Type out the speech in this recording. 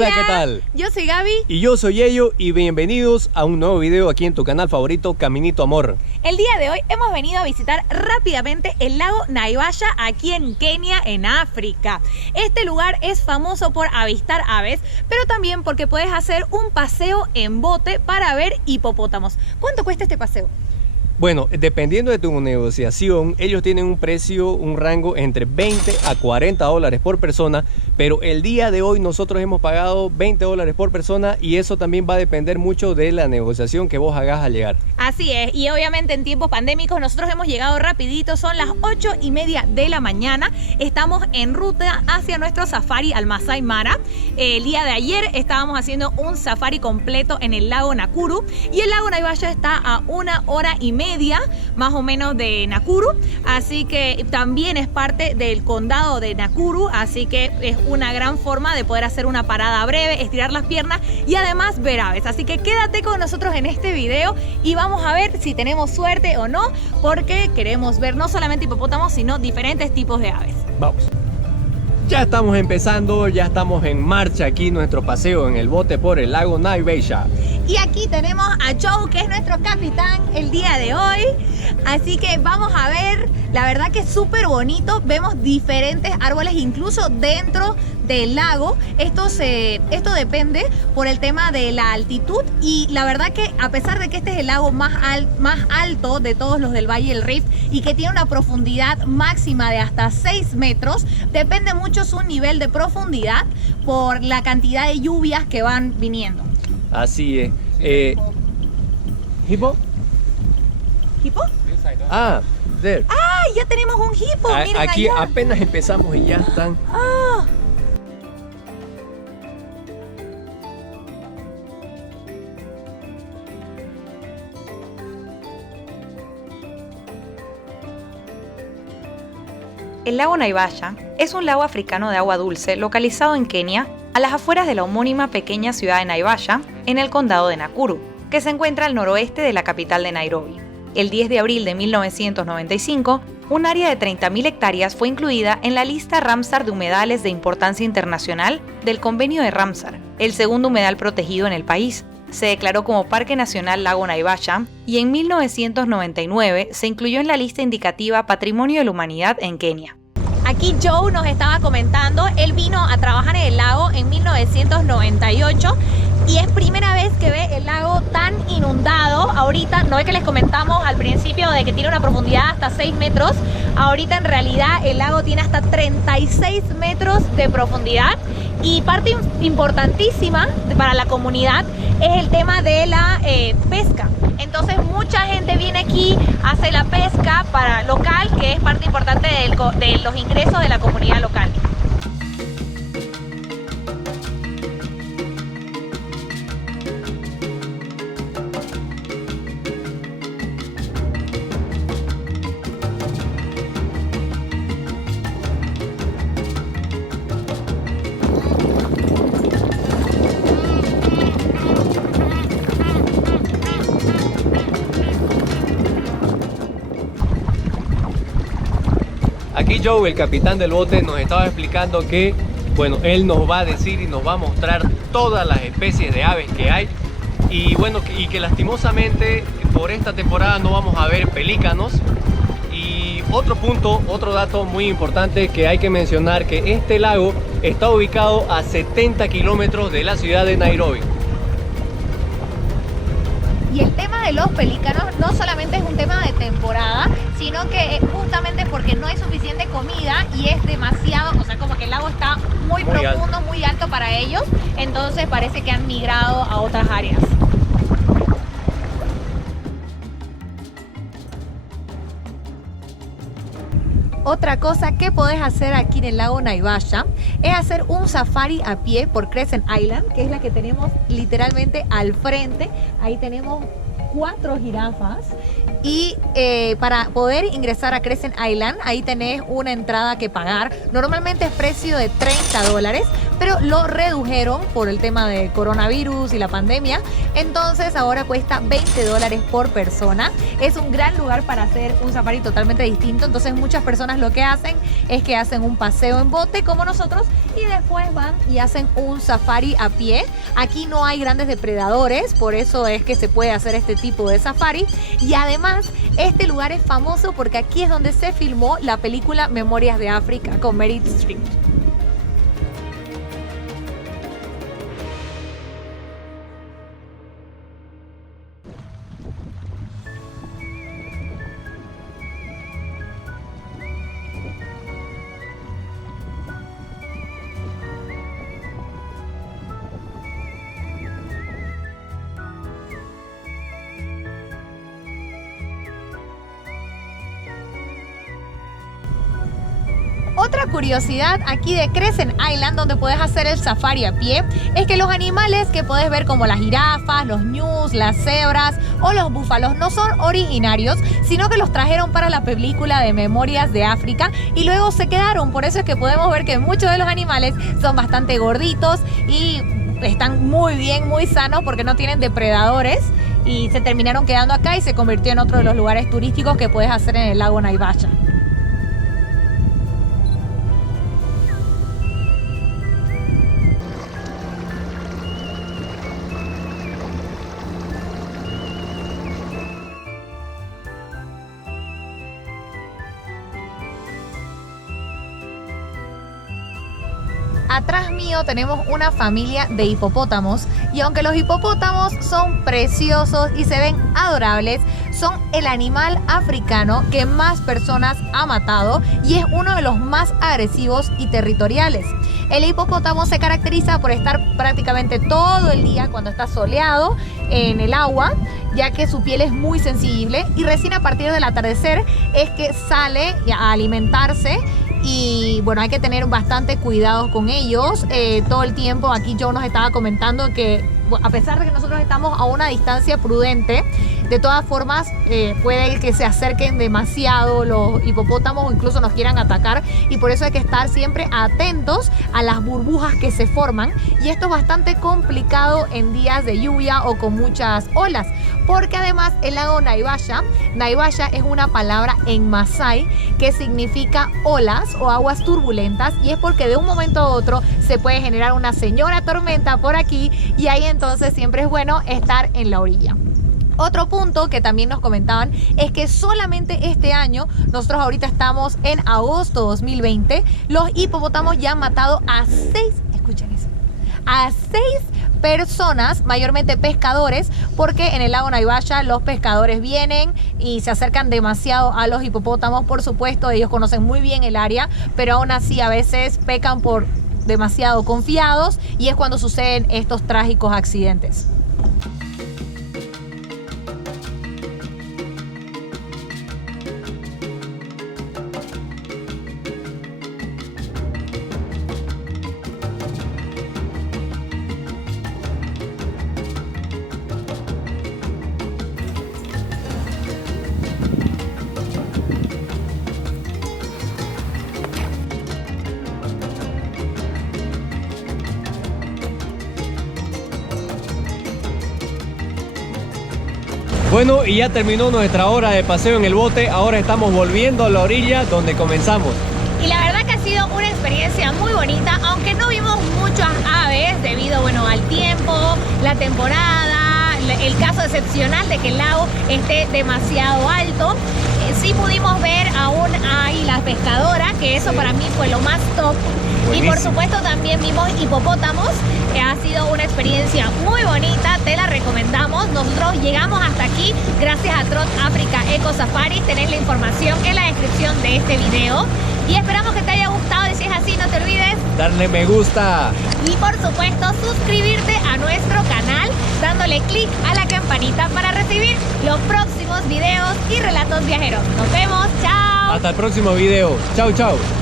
Hola, ¿qué tal? Yo soy Gaby. Y yo soy Yeyo y bienvenidos a un nuevo video aquí en tu canal favorito, Caminito Amor. El día de hoy hemos venido a visitar rápidamente el lago Naivasha aquí en Kenia, en África. Este lugar es famoso por avistar aves, pero también porque puedes hacer un paseo en bote para ver hipopótamos. ¿Cuánto cuesta este paseo? Bueno, dependiendo de tu negociación, ellos tienen un precio, un rango entre 20 a 40 dólares por persona, pero el día de hoy nosotros hemos pagado 20 dólares por persona y eso también va a depender mucho de la negociación que vos hagas al llegar. Así es, y obviamente en tiempos pandémicos nosotros hemos llegado rapidito, son las 8:30 de la mañana, estamos en ruta hacia nuestro safari al Masai Mara. El día de ayer estábamos haciendo un safari completo en el lago Nakuru y el lago Naivasha está a 1 hora y media más o menos de Nakuru, así que también es parte del condado de Nakuru, así que es una gran forma de poder hacer una parada breve, estirar las piernas y además ver aves. Así que quédate con nosotros en este video y vamos a ver si tenemos suerte o no, porque queremos ver no solamente hipopótamos, sino diferentes tipos de aves. Vamos. Ya estamos empezando, ya estamos en marcha aquí nuestro paseo en el bote por el lago Naivasha. Y aquí tenemos a Joe, que es nuestro capitán el día de hoy. Así que vamos a ver, la verdad que es súper bonito. Vemos diferentes árboles incluso dentro del lago. Esto depende por el tema de la altitud. Y la verdad que a pesar de que este es el lago más alto de todos los del Valle del Rift y que tiene una profundidad máxima de hasta 6 metros, depende mucho su nivel de profundidad por la cantidad de lluvias que van viniendo. Así es. ¿Hipo? ¿Hipo? Ah, there. ¡Ah! Ya tenemos un hipo. Miren Aquí allá. apenas empezamos y ya están. ¡Ah! El lago Naivasha es un lago africano de agua dulce localizado en Kenia, a las afueras de la homónima pequeña ciudad de Naivasha, en el condado de Nakuru, que se encuentra al noroeste de la capital de Nairobi. El 10 de abril de 1995, un área de 30.000 hectáreas fue incluida en la lista Ramsar de humedales de importancia internacional del Convenio de Ramsar, el segundo humedal protegido en el país. Se declaró como Parque Nacional Lago Naivasha y en 1999 se incluyó en la lista indicativa Patrimonio de la Humanidad en Kenia. Aquí Joe nos estaba comentando, él vino a trabajar en el lago en 1998 y es primera vez que ve el lago tan inundado. Ahorita, no es que les comentamos al principio de que tiene una profundidad hasta 6 metros, ahorita en realidad el lago tiene hasta 36 metros de profundidad y parte importantísima para la comunidad es el tema de la pesca. Entonces mucha gente viene aquí, hace la pesca para local, que es parte importante de los ingresos de la comunidad local. Aquí Joe, el capitán del bote, nos estaba explicando que, bueno, él nos va a decir y nos va a mostrar todas las especies de aves que hay y bueno, y que lastimosamente por esta temporada no vamos a ver pelícanos. Y otro dato muy importante que hay que mencionar, que este lago está ubicado a 70 kilómetros de la ciudad de Nairobi. Y el tema de los pelícanos no solamente es un tema de temporada, sino que justamente porque no hay suficiente comida y es demasiado, o sea, como que el lago está muy profundo, alto. Muy alto para ellos, entonces parece que han migrado a otras áreas. Otra cosa que podés hacer aquí en el lago Naivasha es hacer un safari a pie por Crescent Island, que es la que tenemos literalmente al frente. Ahí tenemos 4 jirafas y para poder ingresar a Crescent Island ahí tenés una entrada que pagar. Normalmente es precio de $30, pero lo redujeron por el tema de coronavirus y la pandemia. Entonces ahora cuesta $20 por persona. Es un gran lugar para hacer un safari totalmente distinto. Entonces muchas personas lo que hacen es que hacen un paseo en bote como nosotros y después van y hacen un safari a pie. Aquí no hay grandes depredadores, por eso es que se puede hacer este tipo de safari. Y además este lugar es famoso porque aquí es donde se filmó la película Memorias de África con Meryl Streep. Otra curiosidad aquí de Crescent Island, donde puedes hacer el safari a pie, es que los animales que puedes ver como las jirafas, los ñus, las cebras o los búfalos no son originarios, sino que los trajeron para la película de Memorias de África y luego se quedaron. Por eso es que podemos ver que muchos de los animales son bastante gorditos y están muy bien, muy sanos porque no tienen depredadores y se terminaron quedando acá y se convirtió en otro de los lugares turísticos que puedes hacer en el lago Naivasha. Atrás mío tenemos una familia de hipopótamos y aunque los hipopótamos son preciosos y se ven adorables, son el animal africano que más personas ha matado y es uno de los más agresivos y territoriales. El hipopótamo se caracteriza por estar prácticamente todo el día cuando está soleado en el agua, ya que su piel es muy sensible y recién a partir del atardecer es que sale a alimentarse. Y bueno, hay que tener bastante cuidado con ellos todo el tiempo. Aquí Joe nos estaba comentando que a pesar de que nosotros estamos a una distancia prudente, de todas formas puede que se acerquen demasiado los hipopótamos o incluso nos quieran atacar, y por eso hay que estar siempre atentos a las burbujas que se forman, y esto es bastante complicado en días de lluvia o con muchas olas, porque además el lago Naivasha es una palabra en masái que significa olas o aguas turbulentas, y es porque de un momento a otro se puede generar una señora tormenta por aquí, y ahí entonces siempre es bueno estar en la orilla. Otro punto que también nos comentaban es que solamente este año, nosotros ahorita estamos en agosto 2020, los hipopótamos ya han matado a 6, escuchen eso, a 6 personas, mayormente pescadores, porque en el lago Naivasha los pescadores vienen y se acercan demasiado a los hipopótamos. Por supuesto, ellos conocen muy bien el área, pero aún así a veces pecan por demasiado confiados y es cuando suceden estos trágicos accidentes. Bueno, y ya terminó nuestra hora de paseo en el bote. Ahora estamos volviendo a la orilla donde comenzamos. Y la verdad que ha sido una experiencia muy bonita, aunque no vimos muchas aves debido, bueno, al tiempo, la temporada, el caso excepcional de que el lago esté demasiado alto. Sí pudimos ver a una águila pescadora, que eso para mí fue lo más top. Buenísimo. Y por supuesto también vimos hipopótamos, que ha sido una experiencia muy bonita, te la recomendamos. Nosotros llegamos hasta aquí gracias a Trot Africa Eco Safari. Tenés la información en la descripción de este video. Y esperamos que te haya gustado, y si es así no te olvides darle me gusta. Y por supuesto suscribirte a nuestro canal dándole clic a la campanita para recibir los próximos videos y relatos viajeros. Nos vemos, chao. Hasta el próximo video. Chao, chao.